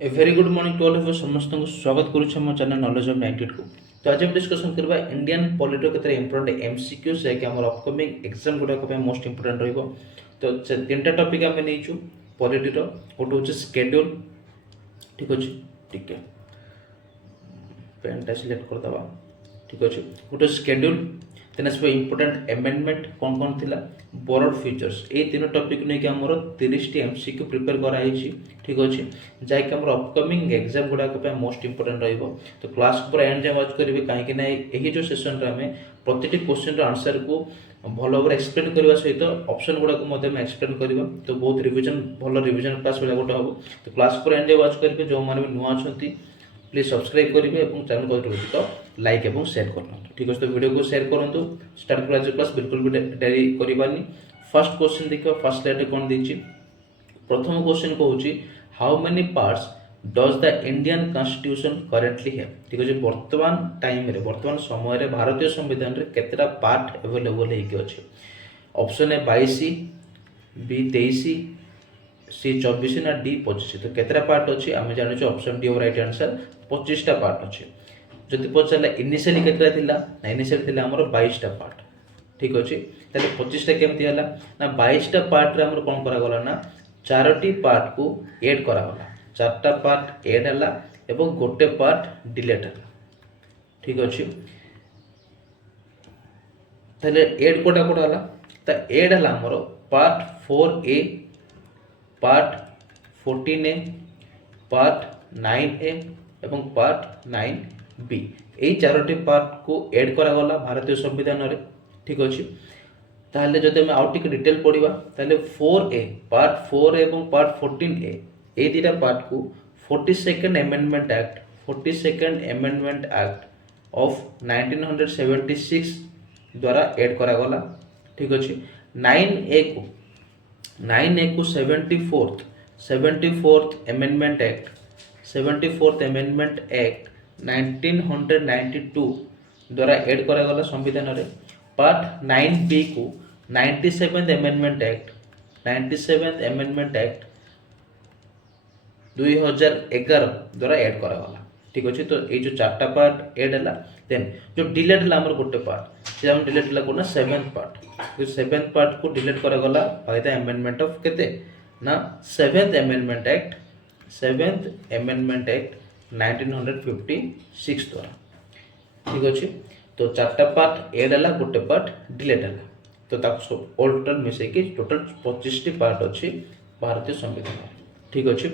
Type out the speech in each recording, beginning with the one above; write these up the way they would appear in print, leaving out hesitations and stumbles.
A very good morning to all of you समस्त को स्वागत करूँ मो चैनल नॉलेज ऑफ 98 को। तो आज हम डिस्कशन करबा इंडियन पॉलिटी केते इंपोर्टेंट एमसीक्यूज है कि हमर अपकमिंग एग्जाम गुडा को मोस्ट इंपोर्टेंट रहइबो। तो तीनटा टॉपिक हम नेइछु पॉलिटी रो गोटे होचे शेड्यूल, ठीक अछि, ठीक है पेनटा सिलेक्ट कर दबा, ठीक अछि, गोटे शेड्यूल देन आसबो इंपोर्टेंट अमेंडमेंट कौन कौन थिला बोर्ड फीचर्स ए तीन टॉपिक नै कि हमर 30 टी एमसीक्यू प्रिपेयर करा हिची, ठीक अछि, जाय कि हमर अपकमिंग एग्जाम गुडा को मोस्ट इंपोर्टेंट रहइबो। तो क्लास पूरा एंड जाय वाच करिवे काहे कि नै एही जो सेशन रे हमें प्रतिटी क्वेश्चन रो आंसर को भलो भाବରେ एक्सप्लेन करबा सहित ऑप्शन गुडा को मध्ये में एक्सप्लेन करबा। तो बहुत रिवीजन भलो रिवीजन क्लास बेला गोटा हो। तो क्लास पूरा एंड जाय वाच करिवे जो माने नुवा अछंती प्लीज सब्सक्राइब करेंगे और चैनल को तो लाइक और शेयर करना, ठीक है। तो वीडियो को शेयर करूँ स्टार्ट करा क्लास बिल्कुल भी डेरी करवानी। फर्स्ट क्वेश्चन देखिए फर्स्ट स्लाइड कौन देछि। प्रथम क्वेश्चन कहूँ how many parts does the Indian constitution currently है, ठीक है। वर्तमान टाइम रे वर्तमान समय रे भारतीय संविधान रे केतेटा पार्ट अवेलेबल है कि अछि। ऑप्शन है 22, बी 23, सी 24 ना डी 25। तो केतरा पार्ट अछि आमे जानि छ ऑप्शन डी राइट आंसर 25 टा पार्ट अछि। जदि पछला इनिशियली केतरा थिला ना इनिशियल थिला हमर 22 टा पार्ट, ठीक अछि। ताले 25 टा केमति हला ना 22 टा पार्ट रे हमर कोन करा गला ना चारोटी पार्ट को ऐड करा गला, चारटा पार्ट ऐड हला एवं गोटे पार्ट डिलीट हला, ठीक अछि। ताले ऐड कोटा कोटा हला त ऐड हला हमर part 4A, part 14A, part 9A एवं पार्ट 9B यही चारोटी पार्ट को ऐड करा गला भारतीय संविधान रे, ठीक अछि। ताहले जदि हम आउट टिके डिटेल पढिबा ताहले 4A पार्ट 4 एवं पार्ट 14A ए दिटा पार्ट को 42nd अमेंडमेंट एक्ट ऑफ 1976 द्वारा ऐड करा गला, ठीक अछि। 9A को 74th अमेंडमेंट एक्ट 1992 द्वारा ऐड करा गला संविधान रे। पार्ट 9B को 97th अमेंडमेंट एक्ट 2011 द्वारा ऐड करा गला, ठीक अछि। तो ए जो चारटा पार्ट ऐड हला देन जो डिलीट हला हमर गोटे पार्ट से हम डिलीट हला कोना 7th पार्ट, तो 7th पार्ट को डिलीट करा गला बाय द अमेंडमेंट ऑफ केते ना 7th अमेंडमेंट एक्ट 1956 द्वारा, ठीक अछि। तो चारटा पार्ट ऐड हला गोटे पार्ट डिलीट हला तो ताको ऑल टोटल मिसे कि टोटल 25 टी पार्ट अछि भारतीय संविधान, ठीक अछि।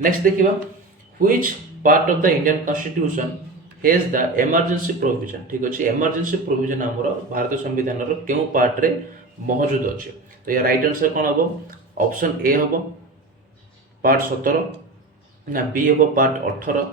नेक्स्ट देखिबा which part of the Indian constitution has the emergency provision, ठीक अछि। इमरजेंसी प्रोविजन हमरो भारतीय संविधान रो केउ पार्ट रे मौजूद अछि। तो या राइट आंसर कोन हबो ऑप्शन ए हबो पार्ट 17 ना बी हबो पार्ट 18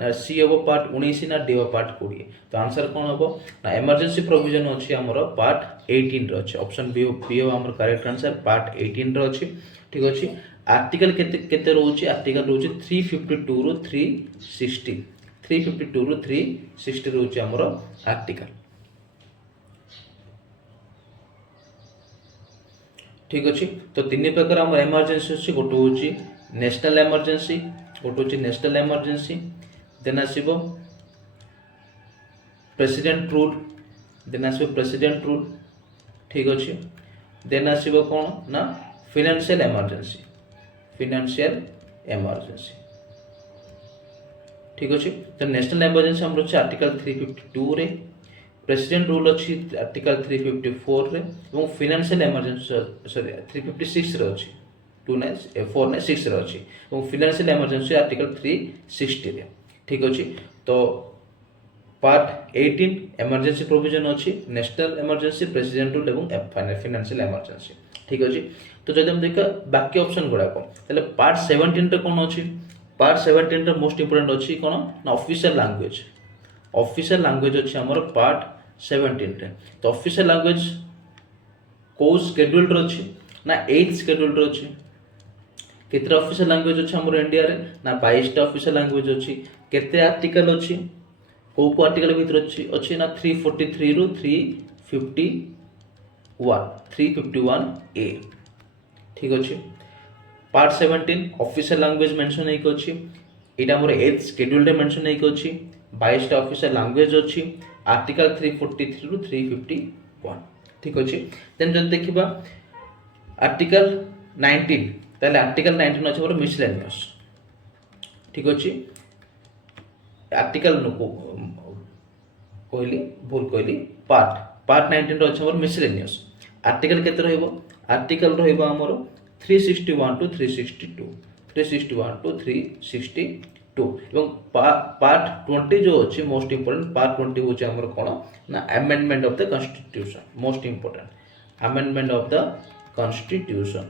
ना सी हबो पार्ट 19 ना डी हबो पार्ट 20। तो आंसर कोन हबो ना इमरजेंसी प्रोविजन अछि हमरो पार्ट 18 रो अछि। ऑप्शन बी हो हमर करेक्ट आंसर पार्ट 18 रो अछि, ठीक अछि। आर्टिकल केते रहउछि आर्टिकल रहउछि 352 रो 360, 352 रो 360 रहउछि हमरो आर्टिकल, ठीक अछि। तो तीन प्रकार हम इमरजेंसी अछि गोटे होछि नेशनल इमरजेंसी, गोटे होछि नेशनल इमरजेंसी, देन आसीबो प्रेसिडेंट रूल, देन आसीबो प्रेसिडेंट रूल, ठीक अछि। देन आसीबो कोन ना फाइनेंशियल इमरजेंसी, ठीक अछि। तो नेशनल इमरजेंसी हम अछि आर्टिकल 352 रे, प्रेसिडेंट रूल अछि आर्टिकल 354 रे एवं फाइनेंशियल इमरजेंसी सॉरी 356 रे अछि 496 रे अछि एवं फाइनेंशियल इमरजेंसी आर्टिकल 360 रे, ठीक अछि। तो पार्ट 18 इमरजेंसी प्रोविजन अछि नेशनल इमरजेंसी, प्रेसिडेंट रूल एवं फाइनेंशियल इमरजेंसी, ठीक अछि। तो जदि हम देखा बाकी ऑप्शन गुडा को तले पार्ट 17 रे कोन अछि पार्ट 17 रे मोस्ट इंपोर्टेंट अछि कोन ना ऑफिशियल लैंग्वेज, ऑफिशियल लैंग्वेज अछि हमर पार्ट 17 रे। तो ऑफिशियल लैंग्वेज को शेड्यूल रे अछि ना 8th शेड्यूल रे अछि। केते ऑफिशियल लैंग्वेज अछि हमर इंडिया रे ना 22 टा ऑफिशियल लैंग्वेज अछि। केते आर्टिकल अछि को आर्टिकल भीतर अछि ना 343 रो 351 ए, ठीक अछि। पार्ट 17 ऑफिशियल लैंग्वेज मेंशन होइक अछि एटा हमर 8th शेड्यूल रे मेंशन होइक अछि 22 टा ऑफिशियल लैंग्वेज अछि आर्टिकल 343 टू 351 ठीक अछि देन जब देखिबा आर्टिकल 19 ताले आर्टिकल 19 अछि हमर मिसलेनियस ठीक अछि आर्टिकल नको कहली भूल कहली पार्ट 19 रो अछि हमर मिसलेनियस आर्टिकल केते रहइबो आर्टिकल रहइबो हमर 361 टू 362 361 टू 362 এবং পার্ট 20 जो अछि मोस्ट इंपोर्टेंट पार्ट 20 होछि हमर कोन ना amendment of the constitution most important amendment of the constitution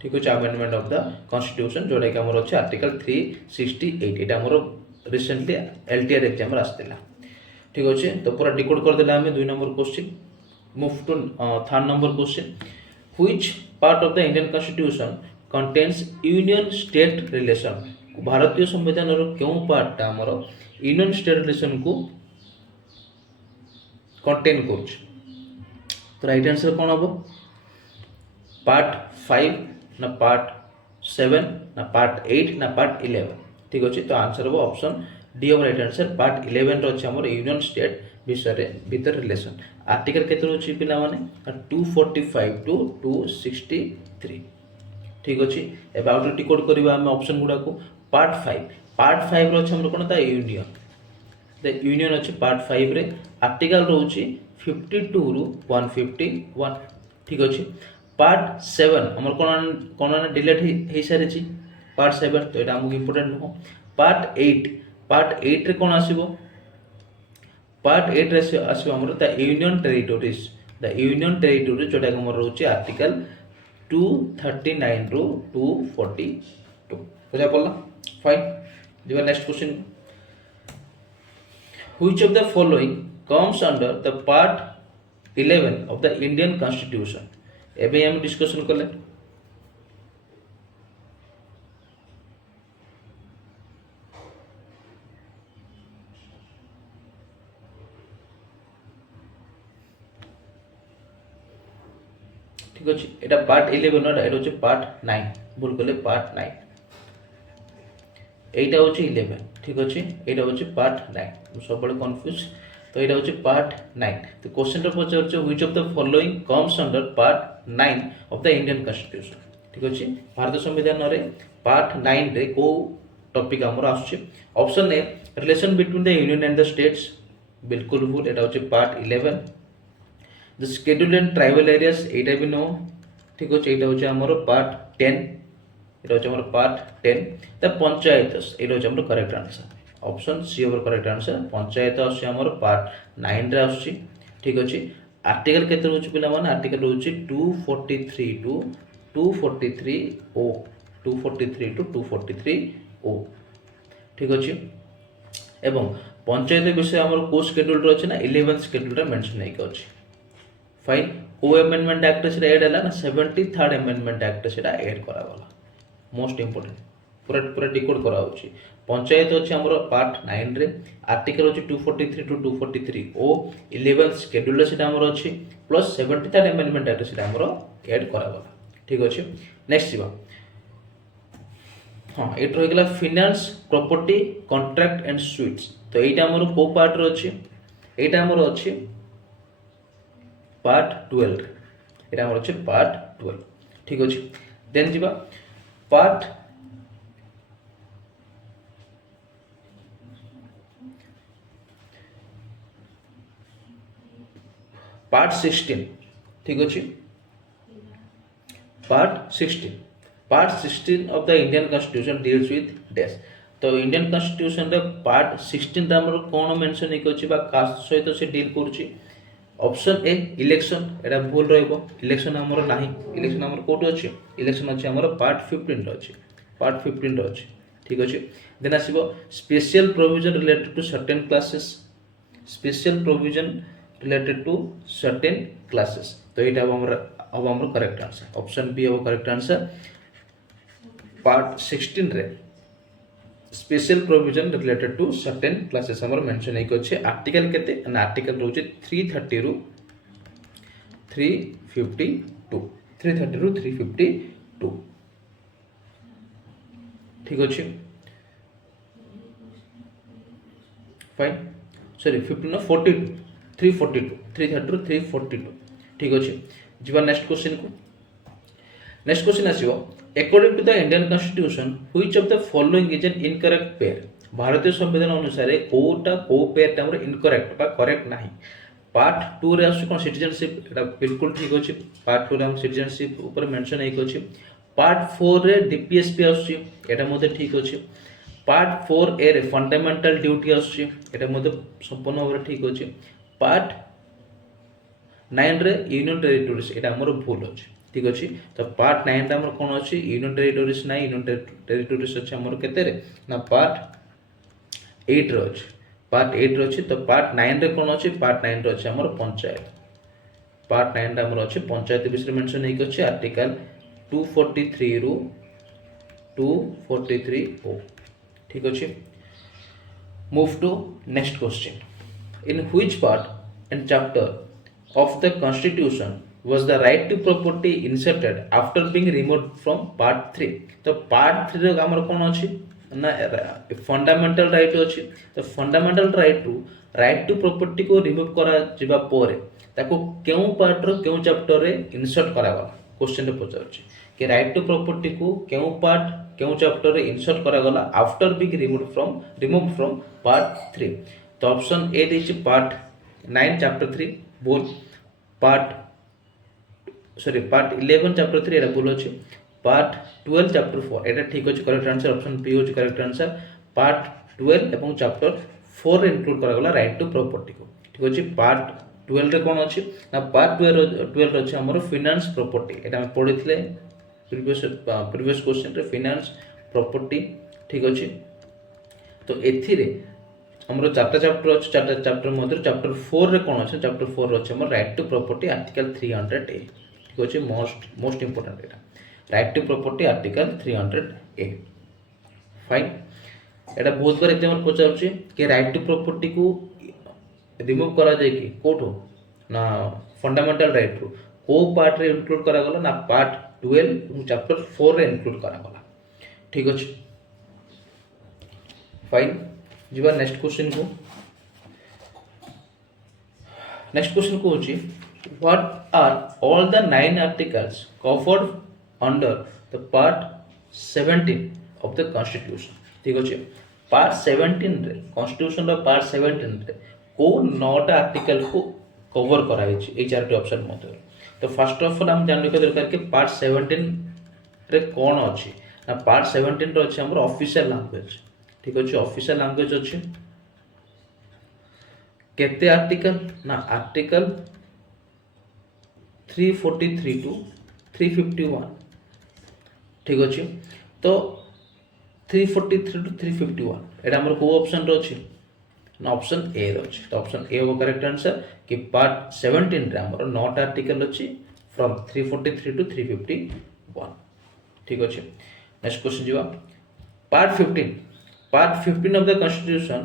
ठीक अछि अमेंडमेंट ऑफ द कॉन्स्टिट्यूशन जोडा कि हमर अछि आर्टिकल 368 एटा हमर रिसेंटली एलटीआर एग्जाम रा आस्तिला ठीक अछि तो पूरा डिकोड कर देला हमें 2 number question move to third number question which part of the Indian Constitution contains union state relation भारतीय संविधान रो केउ पार्ट ता हमर यूनियन स्टेट रिलेशन को कंटेन करछ तो राइट आंसर कोन हबो पार्ट 5 ना पार्ट 7 ना पार्ट 8 ना पार्ट 11 ठीक अछि तो आंसर हबो option D of right answer part 11 रो छ हमर यूनियन स्टेट विषय भीतर रिलेशन आर्टिकल केते रोची पिला माने 245 टू 263 ठीक अछि एबा आउट डिकोड करबा हम ऑप्शन गुडा को पार्ट 5 रो छ हमर कोन ता यूनियन अछि पार्ट 5 रे आर्टिकल रोची 52 रु 151 ठीक अछि पार्ट 7 हमर कोन डिलीट हे सारे छी पार्ट 7 तो एटा हमक इंपोर्टेंट नो पार्ट 8 रे कोन आसीबो पार्ट 8 रे आसीबो हमर द यूनियन टेरिटोरी जोटा हमर रहउची आर्टिकल 239 रो 242 बुझा पड़ला फाइन दिबा next question which of the following comes under the part 11 of the Indian constitution एबे हम डिस्कशन करले ठीक अछि एटा पार्ट 11 ना एटा होचे पार्ट 9 भूल करले पार्ट 9 एटा होचे 11 ठीक अछि एटा होचे पार्ट 9 सब बड़े कंफ्यूज तो एटा होचे पार्ट 9 तो क्वेश्चन रे पचार छ which of the following comes under part 9 of the Indian constitution ठीक अछि भारत संविधान रे पार्ट 9 रे को टॉपिक हमर आछे option a relation between the union and the states बिल्कुल भूल एटा होचे part 11 the scheduled and tribal areas एटा भी नो ठीक अछि एटा होचे हमर पार्ट 10 एटा होचे हमर पार्ट 10 द पंचायत एटा होचे हमर correct answer option C over correct answer panchayat अछि हमर पार्ट 9 रे आछि ठीक अछि आर्टिकल केते होचे पिला माने आर्टिकल होचे 243 टू 243 ओ 243 टू 243 ओ ठीक अछि एवं पंचायत विषय हमर को शेड्यूल रो अछि ना 11th शेड्यूल रे मेंशन नै के अछि फाइन को अमेंडमेंट एक्ट से ऐड हला ना 73rd अमेंडमेंट एक्ट से ऐड करा गला मोस्ट इंपोर्टेंट पूरा डिकोड करा होची पंचायत अछि हमर पार्ट 9 रे आर्टिकल अछि 243 टू 243 ओ 11th शेड्यूल से हमर अछि प्लस 73rd अमेंडमेंट एक्ट से हमर ऐड करा गला ठीक अछि नेक्स्ट जीवा हां एट रह गेला finance property contract and sweets तो एटा हमर को पार्ट रे अछि एटा हमर अछि पार्ट 12 एटा हमर अछि पार्ट 12 ठीक अछि देन जीवा पार्ट पार्ट 16 ठीक अछि part 16 of the Indian constitution deals with dash तो इंडियन कॉन्स्टिट्यूशन रे पार्ट 16 हमर कोन मेंशन एक अछि बा कास्ट सहित से डील करछि ऑप्शन ए इलेक्शन एटा भूल रहइबो इलेक्शन हमर नाही इलेक्शन हमर कोट अछि इलेक्शन अछि हमर पार्ट 15 रो अछि पार्ट 15 रो अछि ठीक अछि देन आसीबो special provision related to certain classes special provision related to certain classes तो एटा हमर करेक्ट आंसर ऑप्शन बी हो करेक्ट आंसर पार्ट 16 रे special provision related to certain classes हमर मेंशन एक अछि आर्टिकल केते न आर्टिकल रहउछि 330 रु 352 330 ରୁ 352 ठीक अच्छे फाइन सॉरी 50 ना 42 342 330 ରୁ 342 ठीक अच्छे जी नेक्स्ट क्वेश्चन को नेक्स्ट क्वेश्चन आसिबो according to the Indian constitution which of the following is an incorrect pair भारतीय संविधान अनुसार कोटा को पेयर टाइम इनकरेक्ट बा करेक्ट नाही पार्ट 2 रे आसु कोन सिटीजनशिप एटा बिल्कुल ठीक अछि पार्ट 2 रे हम सिटीजनशिप ऊपर मेंशन हेक अछि पार्ट 4 रे डीपीएसपी आसु एटा मध्ये ठीक अछि पार्ट 4 ए रे फंडामेंटल ड्यूटी आसु एटा मध्ये संपूर्ण भाବରେ ठीक अछि पार्ट 9 रे यूनियन टेरिटोरीज एटा हमर भूल अछि ठीक अछि तो पार्ट 9 रे हमर कोन अछि यूनियन टेरिटोरीज नै यूनियन टेरिटोरीज अछि हमर केते रे ना पार्ट 8 रे अछि पार्ट 8 रे अछि तो पार्ट 9 रे कोन अछि पार्ट 9 रे अछि हमर पंचायत पार्ट 9 रे हमर अछि पंचायत विषय मेंशन हेक अछि आर्टिकल 243 रू 243 ओ ठीक अछि move to next question in which part and chapter of the constitution was the right to property inserted after being removed from part 3 तो part 3 रे हमर कोन अछि ना फंडामेंटल राइट अछि तो फंडामेंटल राइट टू प्रॉपर्टी को रिमूव करा जिबा परे ताको केउ पार्ट रो केउ चैप्टर रे इंसर्ट करा गला क्वेश्चन रे पचार अछि कि राइट टू प्रॉपर्टी को केउ पार्ट केउ चैप्टर रे इंसर्ट करा गला after being removed from part 3 तो option A this part 9 chapter 3 बोल पार्ट 11 चैप्टर 3 एटा बोल अछि पार्ट 12 चैप्टर 4 एटा ठीक अछि करेक्ट आंसर ऑप्शन बी होछि करेक्ट आंसर पार्ट 12 एवं चैप्टर 4 रे इंक्लूड करा गला राइट टू प्रॉपर्टी को ठीक अछि पार्ट 12 रे कोन अछि ना पार्ट 12 अछि हमर फाइनेंस प्रॉपर्टी एटा हम पढिथिले प्रीवियस क्वेश्चन रे फाइनेंस प्रॉपर्टी ठीक अछि तो एथिरे हमरो चारटा चैप्टर अछि चारटा चैप्टर मध्ये चैप्टर 4 रे कोन अछि चैप्टर 4 रे अछि हमर right to property article 300 A ठीक अछि मोस्ट इंपोर्टेंट एटा right to property article 300 A fine एटा बहुत बार एग्जाम को चाहछि कि राइट टू प्रॉपर्टी को रिमूव करा जाय कि कोठो ना फंडामेंटल राइट रो को पार्ट रे इंक्लूड करा गला ना पार्ट 12 चैप्टर 4 रे इंक्लूड करा गला ठीक अछि फाइन जीवा नेक्स्ट क्वेश्चन को होची what are all the 9 articles covered under the part 17 of the constitution ठीक अछि पार्ट 17 रे कॉन्स्टिट्यूशन रो पार्ट 17 रे को 9टा आर्टिकल को कवर करा अछि ए चारटी ऑप्शन मध्ये तो फर्स्ट ऑफ ऑल हम जानले के दरकार के पार्ट 17 रे कोन अछि ना पार्ट 17 रो अछि हमर ऑफिशियल लैंग्वेज ठीक अछि ऑफिशियल लैंग्वेज अछि केते आर्टिकल ना आर्टिकल 343 टू 351 ठीक अछि तो 343 टू 351 एटा हमर को ऑप्शन रो अछि ना ऑप्शन ए रो अछि तो ऑप्शन ए हो करेक्ट आंसर कि पार्ट 17 रे हमर 9 आर्टिकल अछि फ्रॉम 343 टू 351 ठीक अछि नेक्स्ट क्वेश्चन जीवा part 15 of the constitution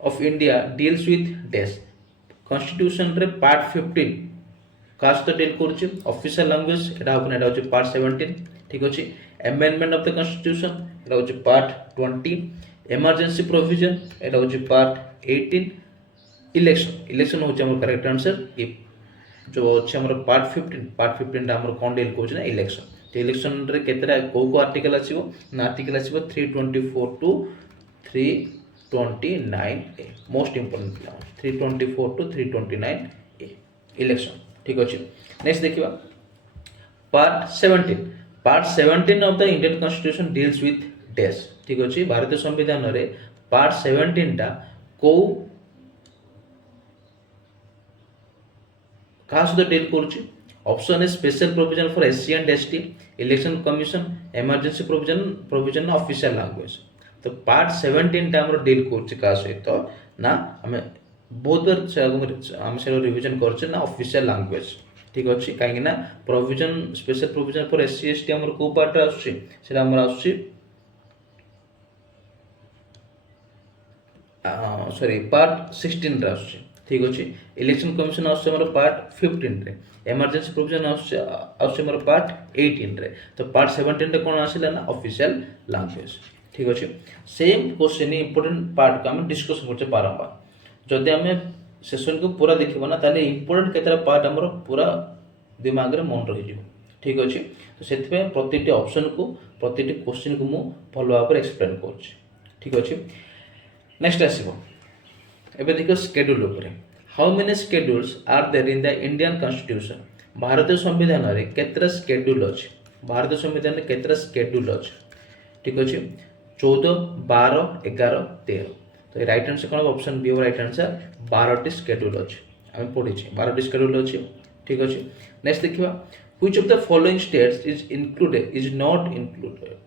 of India deals with dash constitution रे part 15 कास्ट डील करछि ऑफिशियल लैंग्वेज एटा अपन एटा होछि पार्ट 17 ठीक अछि अमेंडमेंट ऑफ द कॉन्स्टिट्यूशन एटा होछि पार्ट 20 इमरजेंसी प्रोविजन एटा होछि पार्ट 18 इलेक्शन होछि हमर करेक्ट आंसर कि जो होछि हमर पार्ट 15 टा हमर कोन डील करछि ना इलेक्शन रे केतरा को आर्टिकल आछिबो ना आर्टिकल आछिबो 324 टू 329 ए मोस्ट इंपोर्टेंट 324 टू 329 ए इलेक्शन ठीक अछि नेक्स्ट देखिबा part 17 of the Indian constitution deals with dash ठीक अछि भारतीय संविधान रे पार्ट 17 टा को कास द डील करछि option A special provision for SC and ST election commission emergency provision official language तो पार्ट 17 टा हमर डील करछि का सहित ना हमें बहुत बार हम से रिवीजन करछि ना ऑफिशियल लैंग्वेज ठीक अछि काहे ना provision special provision for SC ST हमर को पार्ट आछि सेटा हमर आछि सॉरी पार्ट 16 रा आछि ठीक अच्छे। इलेक्शन कमिशन आमर पार्ट 15 रे, इमरजेंसी प्रोविजन आमर पार्ट 18 रे, तो पार्ट 17 रे कौन आसला ना ऑफिशियल लैंग्वेज। ठीक अच्छे। सेम क्वेश्चन इंपोर्टेंट पार्ट को आम डिस्कसन करते बारंबार। जदि आम सेशन को पूरा देखा ना ताले इंपोर्टेंट केतरा पार्ट आमर पूरा दिमाग रे मन रही। ठीक अच्छे। तो से प्रति ऑप्शन को प्रति क्वेश्चन को मुझे भल भाव एक्सप्लेन कर। ठीक अच्छे। नेक्स्ट आसो एबे देखो स्केड्यूल उपर। How many schedules are there in the Indian constitution. भारतीय संविधान रे केतरा स्केड्यूल अछि। भारतीय संविधान रे केतरा स्केड्यूल अछि। ठीक अच्छे। 14, 12, 11, 13। तो राइट आंसर कौन ऑप्शन बी राइट आंसर 12टी स्केड्यूल अच्छे। आम पढ़ी 12टी स्केड्यूल अच्छे। ठीक अच्छे। नेक्स्ट देखा which of the following states is included is not included.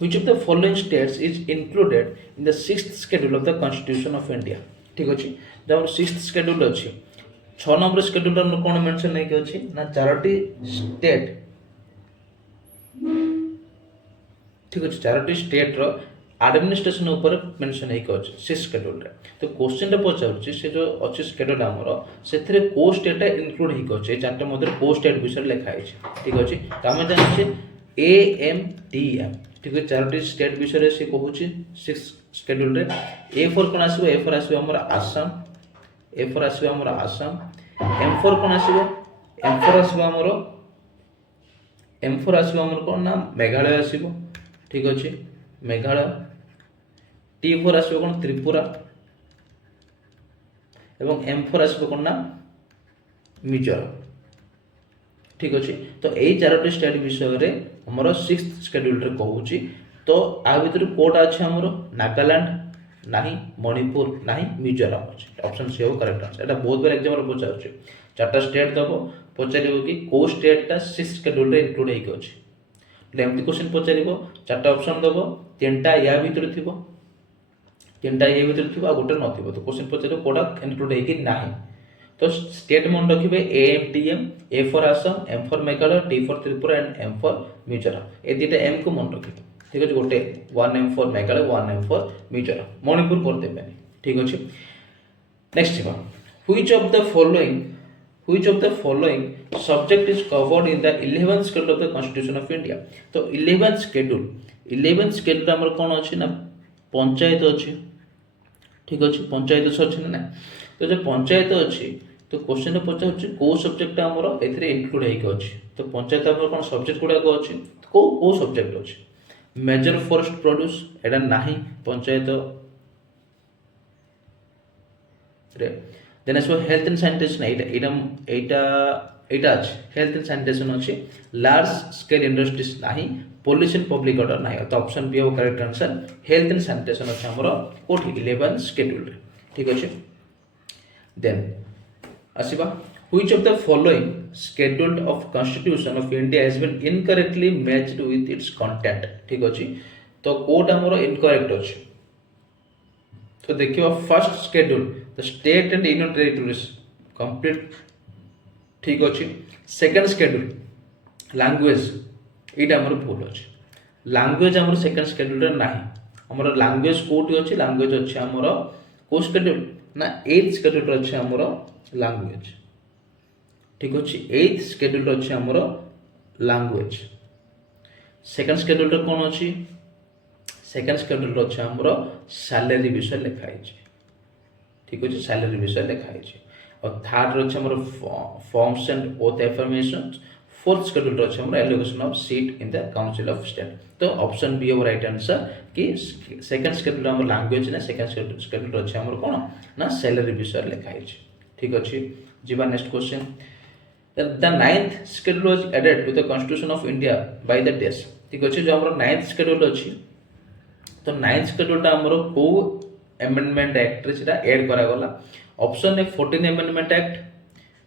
Which of the following states is included in the 6th schedule of the Constitution of India। ठीक अच्छे। जब 6th schedule अच्छी 6 नंबर schedule हम कौन mention नहीं कि अच्छी ना 4टी स्टेट। ठीक अच्छे। 4टी स्टेट रो एडमिनिस्ट्रेशन ऊपर मेंशन नहीं कि अच्छी 6th schedule रे। तो क्वेश्चन रे पचारुछि से जो अच्छी schedule हमरो सेथरे को स्टेट इंक्लूड ही कि अच्छी 4टे मध्य को स्टेट विषय लिखा है। ठीक अच्छे। तो हम जानछे AMTM। ठीक है। 4टी स्टेट विषय से कहूँ 6 स्केड्यूल रे। ए फॉर कौन आसो ए फॉर आसो हमर आसाम। ए फॉर आसो हमर आसाम। एम फॉर कौन आसो एम फॉर आसो हमर एम फॉर आसो हमर कौन ना मेघालय आसो। ठीक अच्छे। मेघालय। टी फॉर आसो कौन त्रिपुरा एवं एम फॉर आसो कौन ना मिजोरम। ठीक अच्छे। तो यही 4टी स्टेट विषय रे हमर 6th स्केड्यूल रे कहूची। तो आ भीतर कोटा अच्छे हमर नागालैंड नाही, मणिपुर नाही, मिजोरम अच्छे। ऑप्शन सी हो करेक्ट आंसर। एटा बहुत बार एग्जाम रे पचारुछि 4टा स्टेट दबो पचारिबो कि को स्टेटटा 6th स्केड्यूल रे इंक्लूड हेकि अछि। एमती क्वेश्चन पचारिबो 4टा ऑप्शन दबो 3टा या भीतर थिबो 3टा या भीतर थिबो आ गोटे नथिबो। तो क्वेश्चन पचारिबो कोटा इंक्लूड हेकि नाही। तो स्टेट मन रखिए AMTM, A for Assam, M for Meghalaya, T for Tripura and M for Mizoram. ए दुटा एम को मन रखिए। ठीक अच्छे। गोटे 1 M for Meghalaya 1 M for Mizoram. Manipur कर देबे। ठीक अच्छे। नेक्स्ट जीवा which of the following subject is covered in the 11th schedule of the constitution of India. तो 11th शेड्यूल हमर कोन अछि ना पंचायत अछि। ठीक अच्छे। पंचायत अछि ना। तो जो पंचायत अच्छी तो क्वेश्चन पचार को सब्जेक्ट आमर ए इनक्लूड होगी। तो पंचायत आम कौन सब्जेक्ट गुड़ाक अच्छी को सब्जेक्ट अच्छी मेजर फॉरेस्ट प्रोड्यूस एटा नहीं पंचायत रे। देन आसो हेल्थ एंड सैनिटेशन एटा अच्छे हेल्थ एंड सैनिटेशन अच्छी। लार्ज स्केल इंडस्ट्रीज नहीं, पॉल्यूशन पब्लिक ऑर्डर नहीं। तो ऑप्शन बी हो correct answer health and sanitation अच्छे आमर कोठी 11th शेड्यूल रे। ठीक अच्छे। Then आसिबा which of the following schedule of constitution of India has been incorrectly matched with its content। ठीक अच्छे। तो कोड हमरो इनकरेक्ट अच्छे। तो देखियो first schedule the state and union territories complete. ठीक अच्छे। सेकंड शेड्यूल लैंग्वेज एटा हमरो भूल अच्छे। लैंग्वेज हमरो सेकंड शेड्यूल रे नाही। हमरो लैंग्वेज कोठी अच्छे लैंग्वेज अच्छे हमरो को शेड्यूल ना 8th शेड्यूल अच्छे हमर लैंग्वेज। ठीक अच्छे। 8th शेड्यूल अच्छे हमर लैंग्वेज। सेकंड शेड्यूल कौन अच्छी सेकंड शेड्यूल अच्छे हमर सैलरी विषय लिखा है। ठीक अच्छे। सैलरी विषय लिखा है। और थर्ड अच्छे हमर forms and oath affirmations. 4th schedule अच्छे हमर allocation of seat in the council of state. तो ऑप्शन बी हो राइट आंसर कि सेकंड शेड्यूल हमर लैंग्वेज ना सेकंड शेड्यूल अच्छे हमर कोन ना सैलरी विषय लिखा है। ठीक अच्छे। जीवा next question the 9th schedule was added to the constitution of India by the days. ठीक अच्छे। जो हमर 9th शेड्यूल अच्छी तो 9th शेड्यूल हमर को अमेंडमेंट एक्ट रे सेटा ऐड करा गला। Option A 14 amendment act,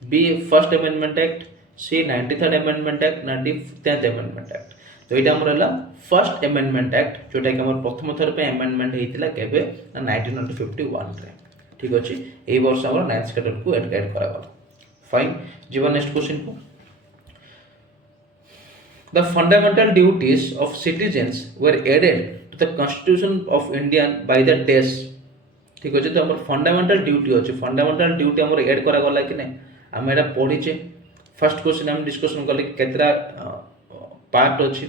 B first amendment act, C 93rd amendment act ना डी 10th अमेंडमेंट एक्ट। तो ये हमर हला फर्स्ट अमेंडमेंट एक्ट जोटा कि हमर प्रथम थर पे अमेंडमेंट हेतिला केबे ना 1951 रे। ठीक अछि, एई वर्ष हमर 9th शेड्यूल को ऐड करा गला। फाइन, जीवा नेक्स्ट क्वेश्चन को। The fundamental duties of citizens were added to the Constitution of India by the dash। ठीक अच्छे, तो आम फंडामेंटाल ड्यूटी अच्छे, फंडामेंटाल ड्यूटी आम एड करा गला कि नहीं आम एटा पढ़ीचे। फर्स्ट क्वेश्चन आम डिस्कशन कले केतरा पार्ट अच्छी,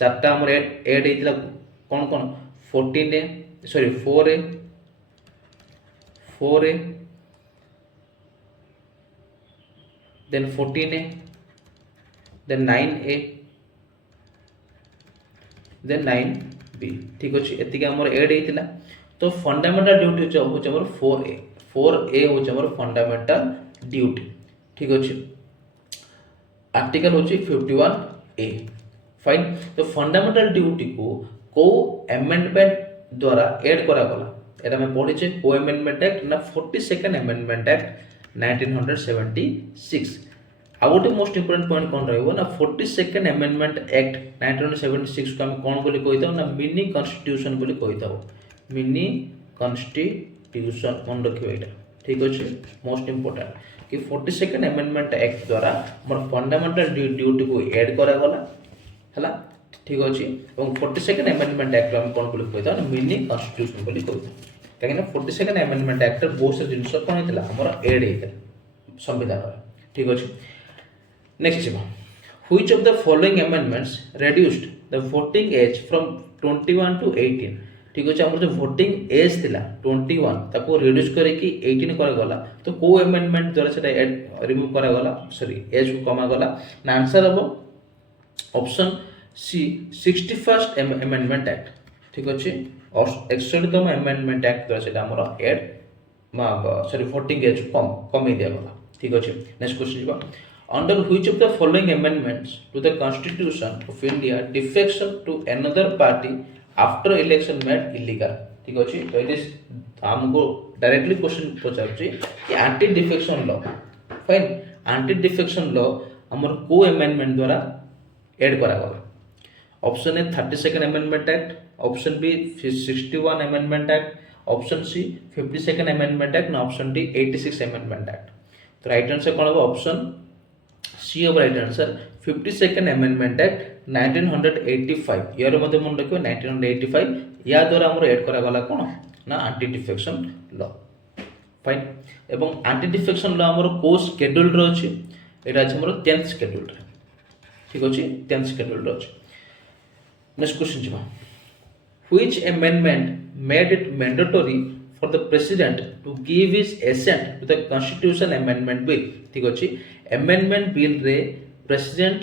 चार्टा आम एड होता कौन कौन 14A sorry 4A then 14A then 9A then 9B। ठीक अच्छे, एति आम एड होता। तो फंडामेंटल ड्यूटी होचे हमर 4A होचे हमर फंडामेंटल ड्यूटी। ठीक अच्छे, आर्टिकल होचे 51A। फाइन, तो फंडामेंटल ड्यूटी को अमेंडमेंट द्वारा ऐड करा गला एटा मैं पढ़ीचे को अमेंडमेंट एक्ट ना 42nd अमेंडमेंट एक्ट 1976। आ गोटे मोस्ट इंपोर्टेंट पॉइंट कौन रहिबो ना 42nd अमेंडमेंट एक्ट 1976 को हम कौन बोली कहिताउ ना मिनी कॉन्स्टिट्यूशन बोली कहिताउ, मिनी कॉन्स्टिट्यूशन मन रखियो एटा। ठीक अछि, मोस्ट इंपोर्टेंट कि 42nd अमेंडमेंट एक्ट द्वारा हमर फंडामेंटल ड्यूटी को ऐड करा गला हला। ठीक अछि, और 42nd अमेंडमेंट एक्ट हम कोन बोली कहिता ना मिनी कॉन्स्टिट्यूशन बोली कहिता, काहे ना 42nd अमेंडमेंट एक्ट बहुत से जिंस कोन हेतला हमर ऐड हेतला संविधान रे। ठीक अछि, नेक्स्ट जीवा, which of the following amendments reduced the voting age from 21 to 18। ठीक अच्छे, आम जो वोटिंग एज थिला 21 ताको रिड्यूस करके 18 करा गला, तो को अमेंडमेंट द्वारा सेटा रिमूव करा गला सॉरी एज को कमा गला ना आंसर हबो option C 61st amendment act. ठीक अच्छे, और 61तम अमेंडमेंट एक्ट द्वारा सेटा हमर एड सॉरी वोटिंग एज कम दिया गला। ठीक अच्छे, नेक्स्ट क्वेश्चन जीवा, under which of the following amendments to the constitution of India defection to another party after election made illegal। ठीक अछि, तो इट इज हमको डायरेक्टली क्वेश्चन पचारछि कि anti defection law. Fine, anti defection law हमर को amendment द्वारा add करा गला। Option A 32nd amendment act, option B 61 amendment act, option C 52nd amendment act ना ऑप्शन डी 86 अमेंडमेंट एक्ट। तो राइट आंसर कोन हो option C of right answer 52nd amendment act 1985। यार मते मन रखियो 1985 या द्वारा हमर ऐड करा गला कोन ना एंटी डिफेक्शन लॉ। फाइन, एवं एंटी डिफेक्शन लॉ हमर को शेड्यूल रो अछि, एटा अछि हमर 10th शेड्यूल रे। ठीक अछि, 10th शेड्यूल रो अछि। नेक्स्ट क्वेश्चन जीवा, which amendment made it mandatory for the president to give his assent to the constitution amendment bill। ठीक अछि, amendment bill रे प्रेसिडेंट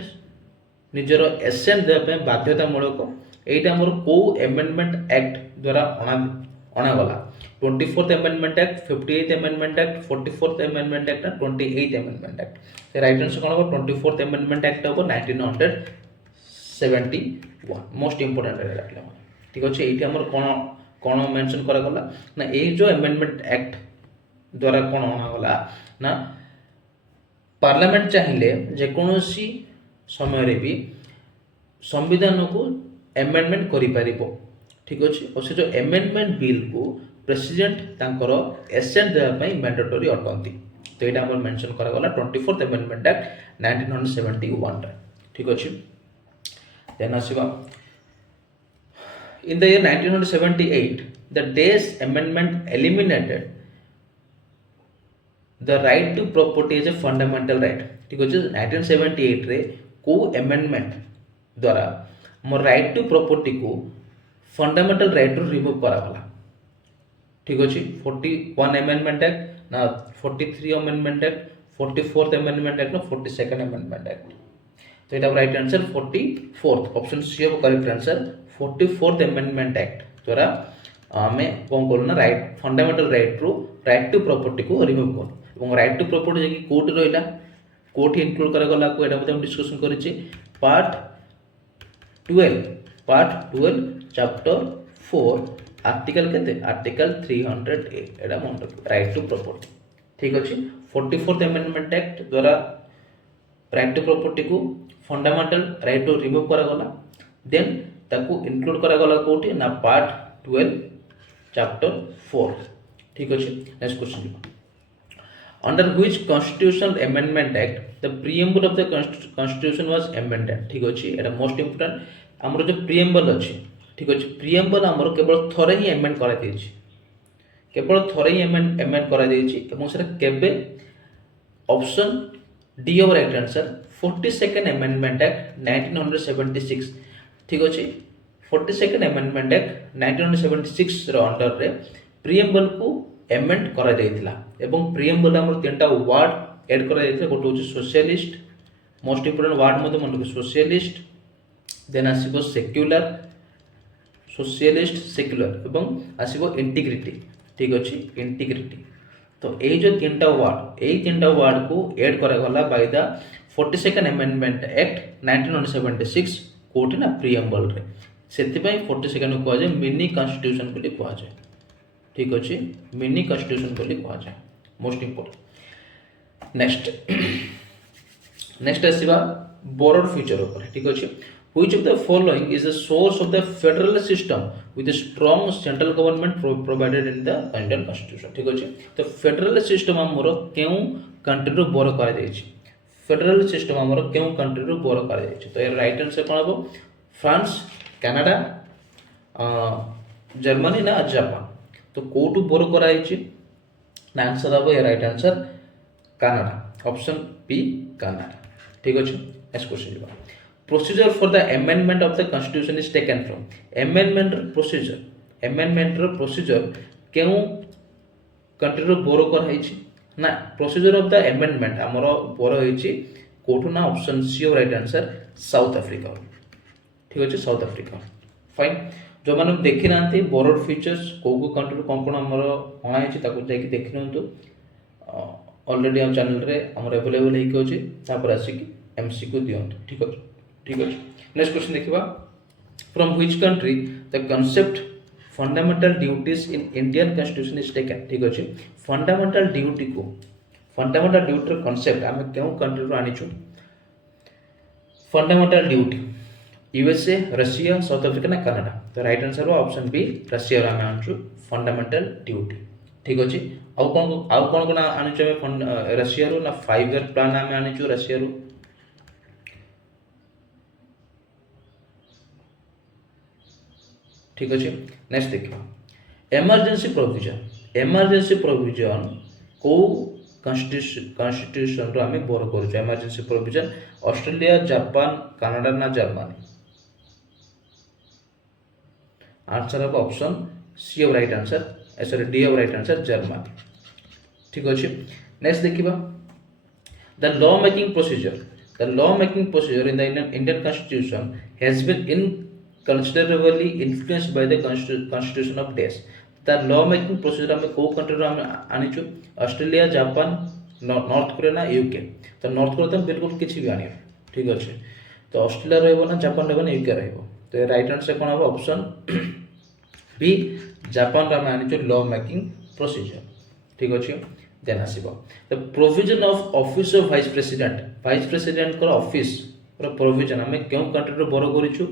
निजर एसेंट देबा पे बाध्यतामूलक एटा हमर को अमेंडमेंट एक्ट द्वारा अना गला 24th amendment act, 58th amendment act, 44th amendment act, 28th amendment act. तो राइट आंसर कोन हो 24th अमेंडमेंट एक्ट हो 1971 मोस्ट इंपोर्टेंट रहला। ठीक अछि, एठी हमर कोन मेंशन करा गला ना ए जो अमेंडमेंट एक्ट द्वारा कोन अना गला ना पार्लियामेंट चाहिए जे कोनोसी समय रे भी संविधान को अमेंडमेंट करि परिबो। ठीक अछि, और से जो अमेंडमेंट बिल को प्रेसिडेंट तांकर एसेंट देबा पई मैंडेटरी अटंती। तो एटा हमर मेंशन करा गला 24th अमेंडमेंट एक्ट 1971 रे। ठीक अछि, then आसीबा in the year 1978 the Dash amendment eliminated the right to property as a fundamental right। ठीक अछि, 1978 रे को अमेंडमेंट द्वारा मोर राइट टू प्रॉपर्टी को फंडामेंटल राइट रो रिमूव करा गला। ठीक अछि, 41 अमेंडमेंट एक्ट ना 43 amendment act, 44th amendment act ना 42nd अमेंडमेंट एक्ट। तो एटा right answer 44th option C of correct answer 44th amendment act द्वारा हमें कौन करूँ ना राइट फंडामेंटल राइट रू राइट टू प्रॉपर्टी को रिमूव करूँ। और राइट टू प्रॉपर्टी जैसे कोर्ट रहा कोर्ट इनक्लूड करा गला को एटा हम डिस्कशन करिछि पार्ट 12 चैप्टर 4 आर्टिकल केते आर्टिकल 300A एटा मन रखियो राइट टू प्रॉपर्टी। ठीक अछि, 44th अमेंडमेंट एक्ट द्वारा राइट टू प्रॉपर्टी को फंडामेंटल राइट टू रिमूव करा गला देन ताकू इंक्लूड करा गला कोठी ना पार्ट 12 चैप्टर 4 ठीक अछि। Next question under which constitutional amendment act the preamble of the constitution was amended ठीक अछि। एटा मोस्ट इंपोर्टेंट हमर जो प्रीएम्बल अछि ठीक अछि प्रीएम्बल हमर केवल थरे ही अमेंड करा दैछि केवल थरे ही अमेंड करा दैछि एवं सेटा केबे option D of right answer 42nd amendment act 1976 ठीक अछि। 42nd अमेंडमेंट एक्ट 1976 रो अंडर रे प्रीएम्बल को अमेंड करा दैथिला एवं प्रीएम्बल हमर तीनटा वर्ड ऐड करा दैथिला गोटे होछि सोशलिस्ट मोस्ट इंपोर्टेंट वर्ड मते मन रखो सोशलिस्ट देन आसीबो सेक्युलर सोशलिस्ट सेक्युलर एवं आसीबो इंटीग्रिटी ठीक अछि इंटीग्रिटी। तो ये जो तीनटा वर्ड को ऐड करा गला by the 42nd amendment act 1976 कोठी ना प्रीएम्बल रे सेति पय 42nd को आजे मिनी कॉन्स्टिट्यूशन बोली को आजे ठीक अछि मिनी कॉन्स्टिट्यूशन बोली को आजे मोस्ट इंपोर्टेंट। नेक्स्ट आसीबा बोरोड फ्यूचर ऊपर ठीक अछि। Which of the following is the source of the federal system with a strong central government provided in the Indian Constitution ठीक अछि। तो फेडरल सिस्टम हमरो केउ कंट्री रो बोरो करा दैछि फेडरल सिस्टम हमरो केउ कंट्री रो बोरो करा दैछि। तो यार राइट आंसर कोन हबो फ्रांस कनाडा जर्मनी ना जापान। तो कोटू बोरो करा दैछि ना आंसर हबो यार right answer Canada option B Canada ठीक अछि। नेक्स्ट क्वेश्चन दिबा procedure for the amendment of the constitution is taken from amendment procedure केउ कंट्री रो बोरो कर हैछि ना प्रोसीजर ऑफ द अमेंडमेंट हमरो बोरो हैछि कोठु ना option C right answer South Africa ठीक अछि साउथ अफ्रीका फाइन। जो माने देखि नांती बोरोड फीचर्स को कंट्री कोन कोन हमरो होना हैछि ताको जाई कि देखि नंतु ऑलरेडी हम चैनल रे हमर अवेलेबल हेकि अछि तापर आसी कि एमसीक्यू दियंतु ठीक अछि ठीक अछि। नेक्स्ट क्वेश्चन देखिबा from which country the concept fundamental duties in Indian constitution is taken ठीक अछि। फंडामेंटल ड्यूटी रो कांसेप्ट हम केउ कंट्री रो आनिछु fundamental duty USA Russia South Africa ना कनाडा। तो राइट आंसर हो ऑप्शन बी रशिया रो हम आनिछु फंडामेंटल ड्यूटी ठीक अछि। आउ कोन आनिछु हम रशिया रो ना 5 ईयर प्लान हम आनिछु रशिया रो ठीक अछि। नेक्स्ट देखिबा इमरजेंसी प्रोविजन को कॉन्स्टिट्यूशन रो हमें बोरो करू emergency provision Australia Japan Canada ना Germany answer of option C of right answer sorry D of right answer Germany ठीक अछि। नेक्स्ट देखिबा the law making procedure in the Indian constitution has been in considerably influenced by the constitution of dash the law making procedure हम को country रो हम आनिछु Australia Japan north Korea ना UK. तो north Korea तो बिल्कुल किछि भी आनी ठीक अछि। तो ऑस्ट्रेलिया रहबो ना जापान रहबो ना यूके रहबो। तो राइट आंसर कोन हबो ऑप्शन बी जापान रा हम आनिछु लॉ मेकिंग प्रोसीजर ठीक अछि। देन आसीबो the provision of office of vice president को ऑफिस रो प्रोविजन हम केउ कंट्री रो बोरो करिछु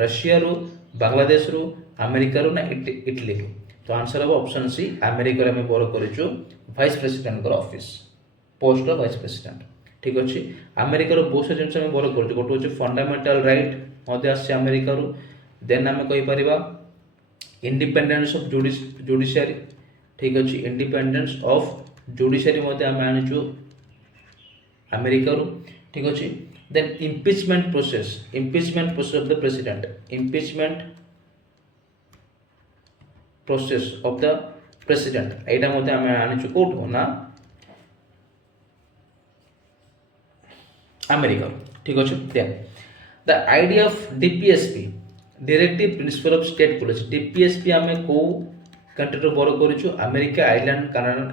रशिया रो बांग्लादेश रो अमेरिका रो ना इटली रो। तो आंसर है ऑप्शन सी अमेरिका रे में बोरो करिछु वाइस प्रेसिडेंट को office post of vice president ठीक अछि। अमेरिका रो बहुत जिंस में बोरो करिछु गोटे होछि फंडामेंटल राइट मते आसी अमेरिका रो देन हम कहि परिबा इंडिपेंडेंस ऑफ जुडिशियरी ठीक अछि इंडिपेंडेंस ऑफ जुडिशियरी मते हम आनिछु अमेरिका रो ठीक अछि। then impeachment process of the president एटा मते हम आनिछु कोठो ना अमेरिका ठीक अछि। Then the idea of DPSP directive principle of state policy DPSP हमें को कंट्री रो बोरो करिछु अमेरिका आयरलैंड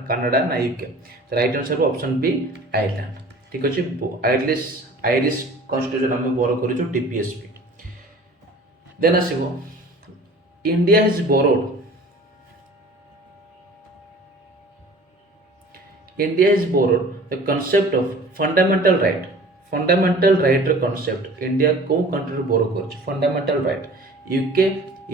कनाडा ना यूके। तो right answer option B Ireland ठीक अछि। आयरिश कॉन्स्टिट्यूशन हम बोरो करिछु डीपीएसपी। देन आसीबो India has borrowed India is borrowed the concept of fundamental right. Fundamental right ର concept India କୋଉ country ରୁ borrow କରୁଛି? Fundamental right UK,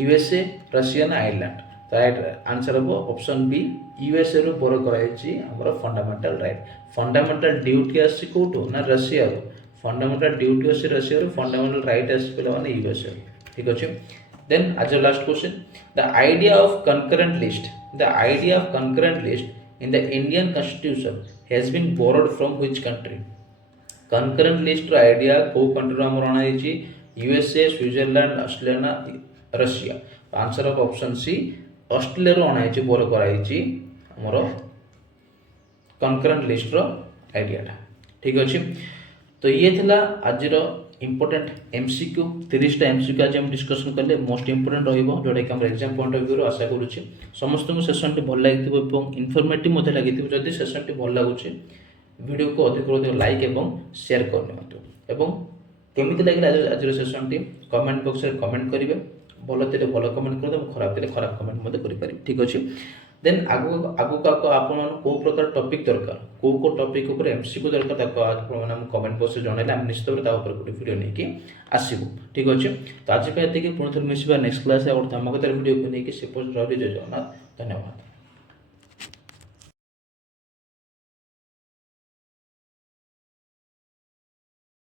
USA, Russia ନା Ireland? राइट आंसर हम ऑप्शन बी यूएसए ରୁ borrow କରାଯାଇଛି ଆମର fundamental right. fundamental duty ଆସିଛି କୋଉଠୁ ନା ରଷିଆ ରୁ. fundamental duty ଆସିଛି ରଷିଆ ରୁ, fundamental right ଆସିଛି ପିଲାମାନେ यूएसए ରୁ. ଠିକ ଅଛି. then as a last question, the idea of concurrent list in the Indian constitution has been borrowed from which country? concurrent list ର idea କୋଉ country ରୁ ଆମର ଅଣା ହେଇଛି? यूएसए, स्विट्जरलैंड, ऑस्ट्रेलिया ना Russia? Answer of option C Australia रो अणाई borrow कराई हमर कंकरेंट लिस्ट रो आइडिया टा. ठीक अछि. तो ये थिला आज रो इंपोर्टेंट एमसीक्यू 30 टा एमसीक्यू आज हम डिस्कशन करले. मोस्ट इंपोर्टेंट रहइबो जोटा कि हम एग्जाम पॉइंट ऑफ व्यू रो आशा करूछि समस्त को सेशन टी भल लागिथिबो एवं इन्फॉर्मेटिव मते लागिथिबो. जदि सेशन टी भल लागुछि वीडियो को अधिक लाइक एवं शेयर करनियंतु एवं केमिति लागिला आज रो सेशन टी कमेंट बॉक्स रे कमेंट करिवे. भल थे भल कमेंट कर खराब थे खराब कमेंट मत करें. ठीक अच्छे. देन आगु आपण कौ प्रकार टॉपिक दरकार कौ टॉपिक ऊपर एमसीक्यू दरकार आप कमेंट बॉक्स में जनइले आम निश्चित भाव गोटे वीडियो नहीं आसबू. ठीक अच्छे. तो आज पुणी थे मिसवा नेक्स्ट क्लास और धमाकेदार वीडियो को लेकिन से रही. जय जगन्नाथ. धन्यवाद.